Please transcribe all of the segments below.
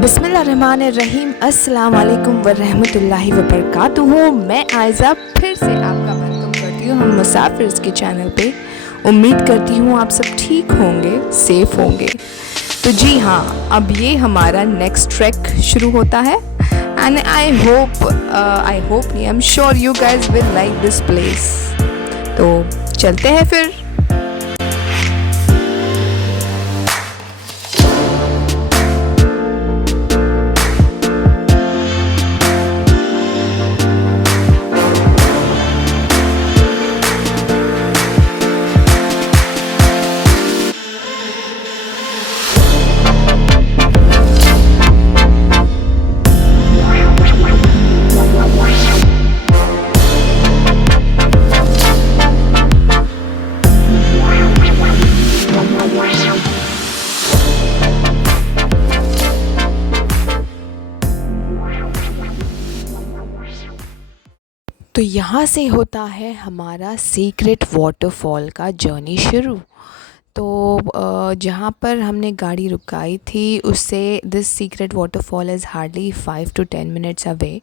बिस्मिल्लाहिर्रहमानिर्रहीम। अस्सलाम वालेकुम वरहमतुल्लाहि वबरकातुहू। मैं आयज़ा फिर से आपका वेलकम करती हूँ हम मुसाफिर्स के चैनल पे। उम्मीद करती हूँ आप सब ठीक होंगे, सेफ़ होंगे। तो जी हाँ, अब ये हमारा नेक्स्ट ट्रैक शुरू होता है एंड आई होप नहीं, I am sure you guys will like this place. तो चलते हैं फिर। तो यहाँ से होता है हमारा सीक्रेट वाटरफॉल का जर्नी शुरू। तो जहाँ पर हमने गाड़ी रुकाई थी उससे this secret waterfall is hardly 5 to 10 minutes away.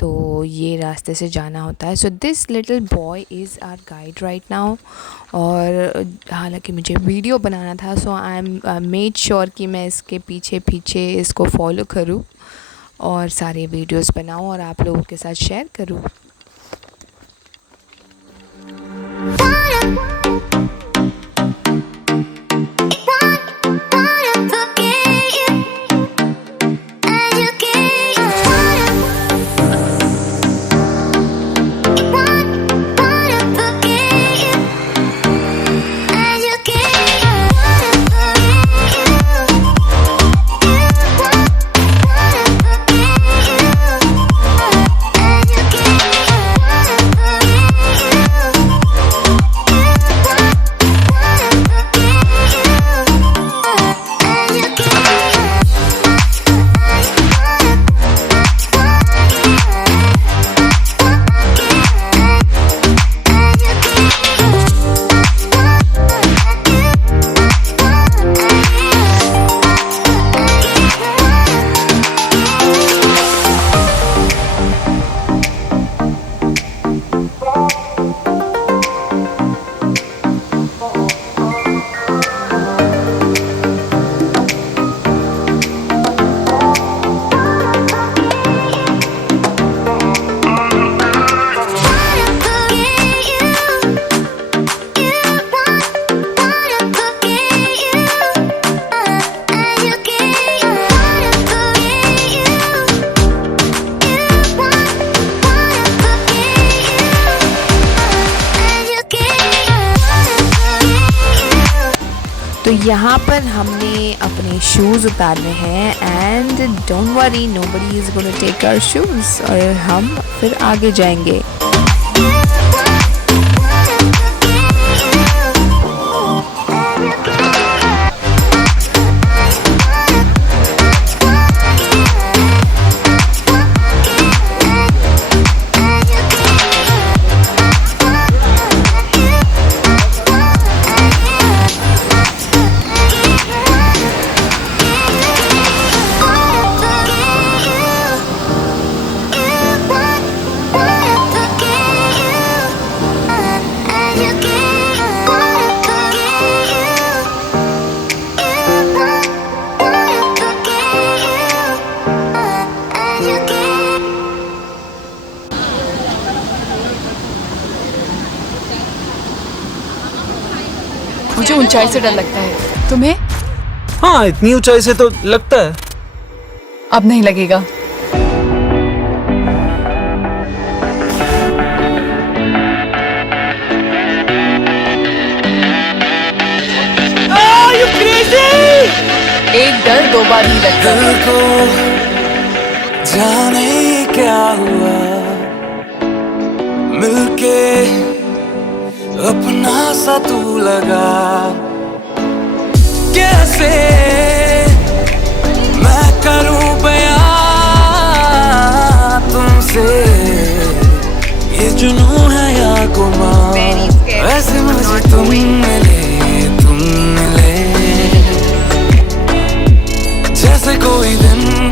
तो ये रास्ते से जाना होता है। So this little boy is our guide right now. और हालांकि मुझे वीडियो बनाना था, so I am made sure कि मैं इसके पीछे पीछे इसको फॉलो करूँ और सारे वीडियोस बनाऊँ और आप लोगों के साथ शेयर करूँ। तो यहाँ पर हमने अपने शूज़ उतारने हैं and don't worry, nobody is gonna take our shoes और हम फिर आगे जाएंगे। मुझे ऊंचाई से डर लगता है, तुम्हें? हाँ, इतनी ऊंचाई से तो लगता है। अब नहीं लगेगा। You crazy? एक डर दो बार ही लगता है। दिल को जाने क्या हुआ, मिलके अपना सा तू लगा। कैसे मैं करूं बयां तुमसे, ये जुनून है या गुमान, वैसे मुझे तुम मिले जैसे कोई दिन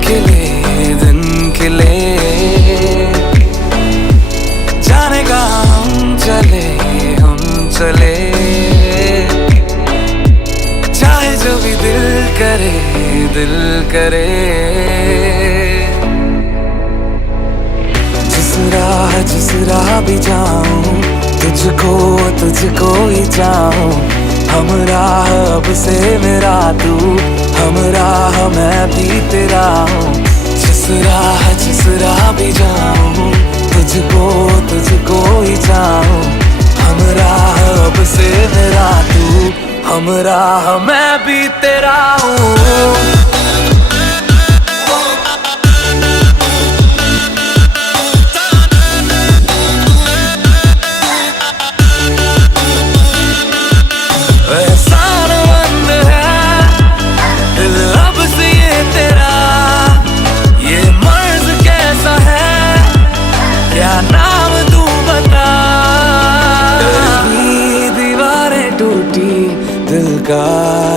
तुझको ही चाहूं, हमराह अब से मेरा तू, हमराह मैं भी तेरा हूँ। जिस राह भी जाऊं, तुझको ही चाहूं, हमराह अब से मेरा तू, हमराह मैं भी तेरा हूँ।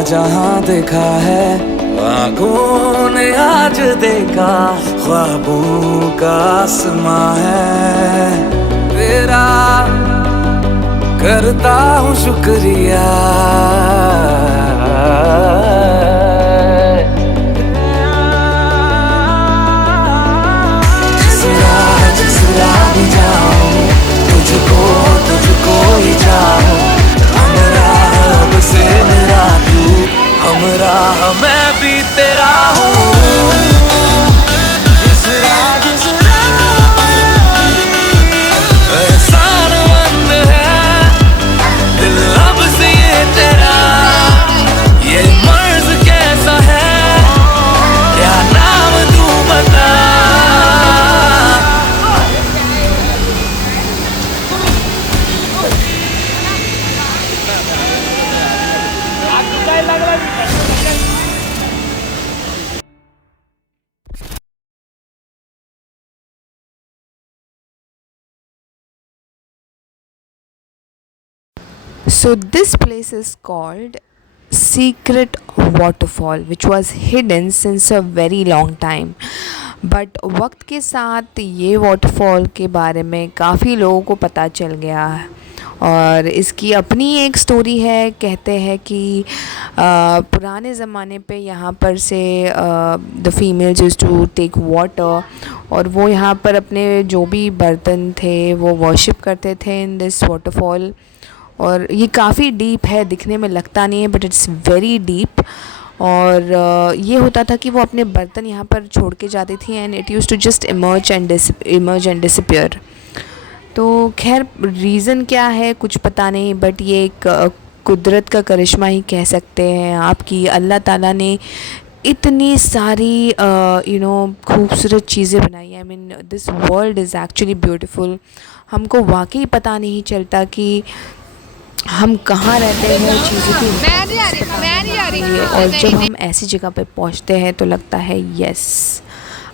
जहाँ देखा है आँखों ने आज देखा, ख्वाबों का आसमां है तेरा, करता हूँ शुक्रिया। जिस राह भी जाऊँ, तुझको ही चाहूँ, हमराह अब से मेरा तू, हमराह मैं भी तेरा हूँ। जिस राह एहसान मंद है दिल अब से ये तेरा, ये मर्ज कैसा है क्या नाम तू बता। So this place is called Secret Waterfall, which was hidden since a very long time. But वक्त के साथ ये वाटरफॉल के बारे में काफ़ी लोगों को पता चल गया है और इसकी अपनी एक स्टोरी है। कहते हैं कि पुराने ज़माने पे यहाँ पर से the females used to take water और वो यहाँ पर अपने जो भी बर्तन थे वो वर्शिप करते थे इन दिस वाटरफॉल। और ये काफ़ी डीप है, दिखने में लगता नहीं है बट इट्स वेरी डीप। और ये होता था कि वो अपने बर्तन यहाँ पर छोड़ के जाती थी and it use to just emerge and disappear. तो खैर रीज़न क्या है कुछ पता नहीं, बट ये एक कुदरत का करिश्मा ही कह सकते हैं आपकी। अल्लाह ताला ने इतनी सारी खूबसूरत चीज़ें बनाई। I mean this world is actually beautiful. हमको वाकई पता नहीं चलता कि हम कहाँ रहते हैं, चीज़ों की और जब हम ऐसी जगह पे पहुँचते हैं तो लगता है यस,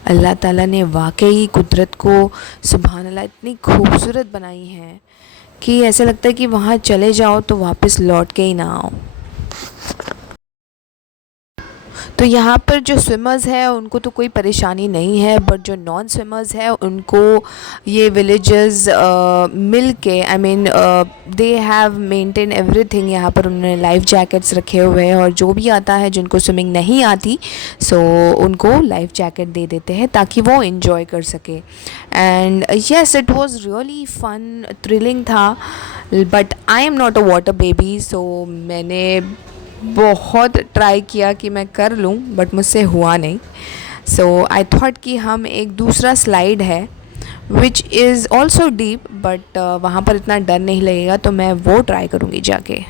अल्लाह ताला ने वाकई कुदरत को सुभान अल्लाह इतनी खूबसूरत बनाई है कि ऐसा लगता है कि वहाँ चले जाओ तो वापस लौट के ही ना आओ। तो यहाँ पर जो स्विमर्स हैं उनको तो कोई परेशानी नहीं है, बट जो नॉन स्विमर्स हैं उनको ये विलेजर्स मिल के I mean they have maintain everything. यहाँ पर उन्होंने लाइफ जैकेट्स रखे हुए हैं और जो भी आता है जिनको स्विमिंग नहीं आती सो उनको लाइफ जैकेट दे देते हैं ताकि वो इन्जॉय कर सके। And yes it was really fun, thrilling था। But I am not a water baby, so मैंने बहुत ट्राई किया कि मैं कर लूँ बट मुझसे हुआ नहीं। सो आई थॉट कि हम एक दूसरा स्लाइड है which is also deep but वहाँ पर इतना डर नहीं लगेगा, तो मैं वो ट्राई करूँगी जाके।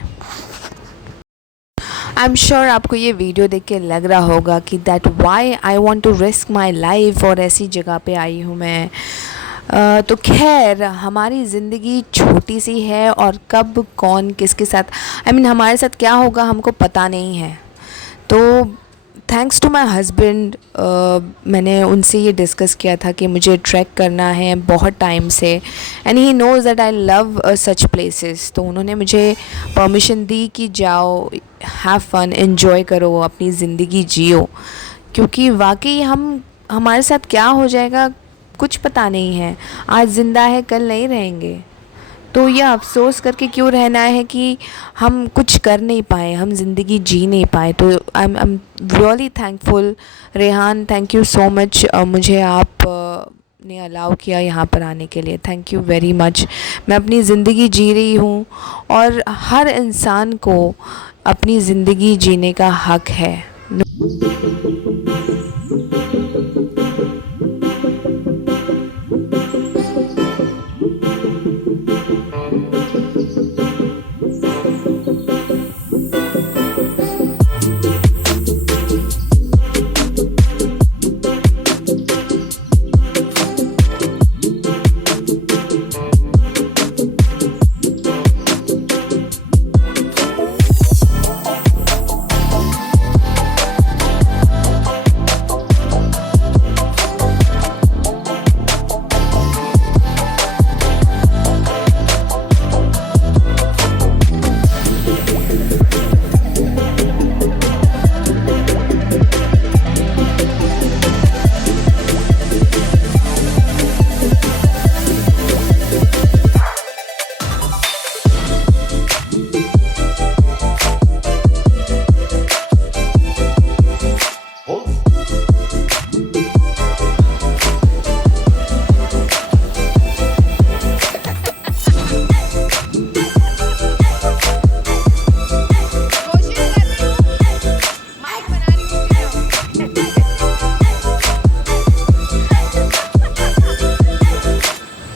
आई एम श्योर आपको ये वीडियो देख के लग रहा होगा कि that why I want to risk my life और ऐसी जगह पे आई हूँ मैं। तो खैर हमारी ज़िंदगी छोटी सी है और कब कौन किसके साथ आई मीन हमारे साथ क्या होगा हमको पता नहीं है। तो थैंक्स टू माय हस्बैंड मैंने उनसे ये डिस्कस किया था कि मुझे ट्रैक करना है बहुत टाइम से and he knows that I love such places. तो उन्होंने मुझे परमिशन दी कि जाओ, हैव फन, एन्जॉय करो, अपनी ज़िंदगी जियो, क्योंकि वाकई हमारे साथ क्या हो जाएगा कुछ पता नहीं है। आज ज़िंदा है कल नहीं रहेंगे, तो यह अफसोस करके क्यों रहना है कि हम कुछ कर नहीं पाए, हम ज़िंदगी जी नहीं पाए। तो I am really thankful. Rehan thank you so much, मुझे आप आपने अलाउ किया यहाँ पर आने के लिए। Thank you very much. मैं अपनी ज़िंदगी जी रही हूँ और हर इंसान को अपनी ज़िंदगी जीने का हक है।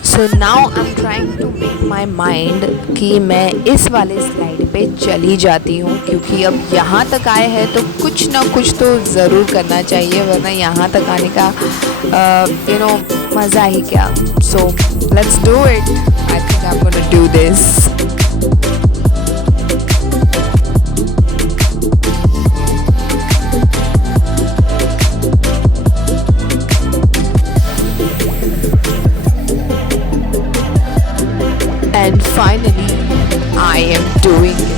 So now I am trying to make my mind कि मैं इस वाले स्लाइड पे चली जाती हूँ, क्योंकि अब यहाँ तक आए हैं तो कुछ ना कुछ तो ज़रूर करना चाहिए, वरना यहाँ तक आने का मज़ा ही क्या। So let's do it. I think I am gonna do this. And finally, I am doing it.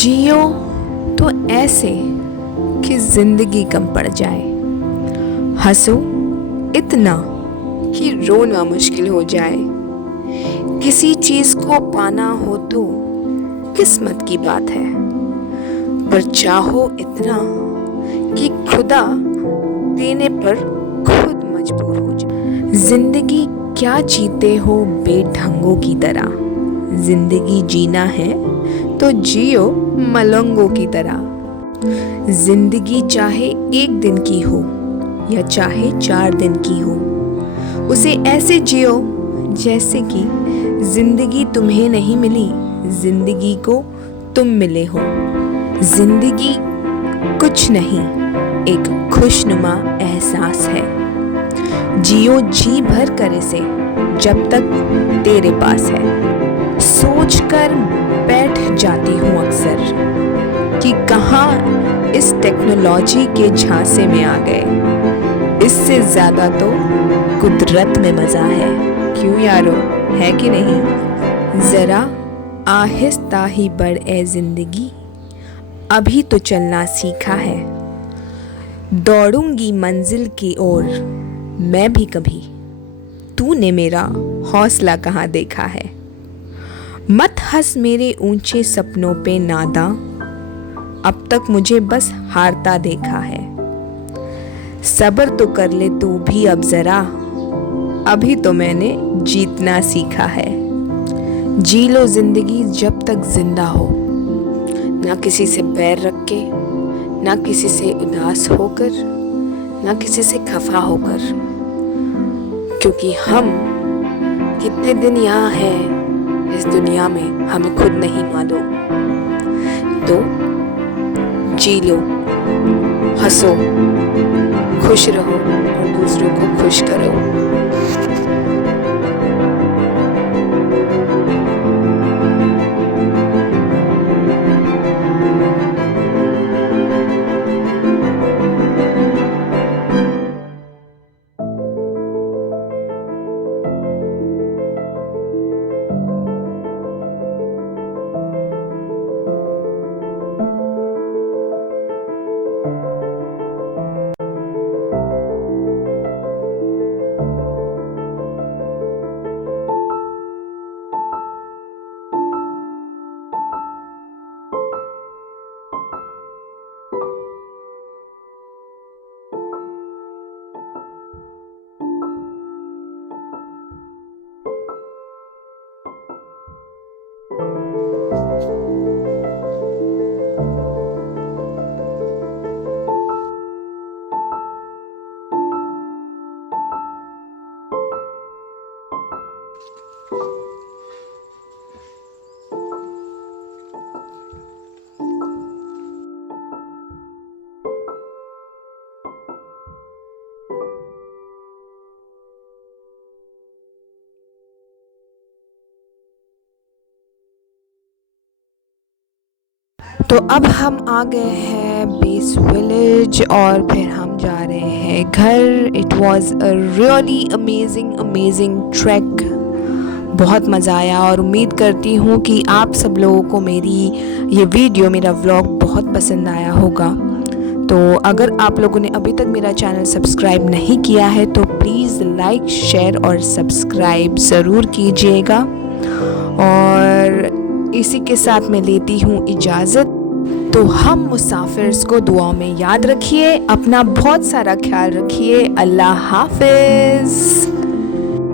जियो तो ऐसे कि जिंदगी कम पड़ जाए, हंसो इतना कि रोना मुश्किल हो जाए। किसी चीज को पाना हो तो किस्मत की बात है, पर चाहो इतना कि खुदा देने पर खुद मजबूर हो जाए। जिंदगी क्या जीते हो बेढंगों की तरह, जिंदगी जीना है तो जियो मलंगों की तरह। जिंदगी चाहे एक दिन की हो या चाहे 4 दिन की हो, उसे ऐसे जियो जैसे कि जिंदगी तुम्हें नहीं मिली, जिंदगी को तुम मिले हो। जिंदगी कुछ नहीं, एक खुशनुमा एहसास है। जियो जी भर कर इसे जब तक तेरे पास है। सोच कर बैठ जाती हूँ अक्सर कि कहाँ इस टेक्नोलॉजी के झांसे में आ गए। इससे ज़्यादा तो कुदरत में मज़ा है, क्यों यारो, है कि नहीं। ज़रा आहिस्ता ही बढ़ ए ज़िंदगी, अभी तो चलना सीखा है। दौड़ूंगी मंजिल की ओर मैं भी कभी, तूने मेरा हौसला कहाँ देखा है। मत हंस मेरे ऊंचे सपनों पे नादा, अब तक मुझे बस हारता देखा है। सब्र तो कर ले तू भी अब ज़रा, अभी तो मैंने जीतना सीखा है। जी लो ज़िंदगी जब तक जिंदा हो, ना किसी से बैर रख के, ना किसी से उदास होकर, ना किसी से खफा होकर, क्योंकि हम कितने दिन यहाँ हैं इस दुनिया में हमें खुद नहीं मालूम। तो जी लो, हंसो, खुश रहो और दूसरों को खुश करो। तो अब हम आ गए हैं बेस विलेज और फिर हम जा रहे हैं घर। It was a really amazing track, बहुत मज़ा आया और उम्मीद करती हूँ कि आप सब लोगों को मेरी ये वीडियो, मेरा व्लॉग बहुत पसंद आया होगा। तो अगर आप लोगों ने अभी तक मेरा चैनल सब्सक्राइब नहीं किया है तो प्लीज़ लाइक, शेयर और सब्सक्राइब ज़रूर कीजिएगा। और इसी के साथ मैं लेती हूँ इजाज़त। तो हम मुसाफिर्स को दुआओं में याद रखिए, अपना बहुत सारा ख्याल रखिए। अल्लाह हाफ़िज़।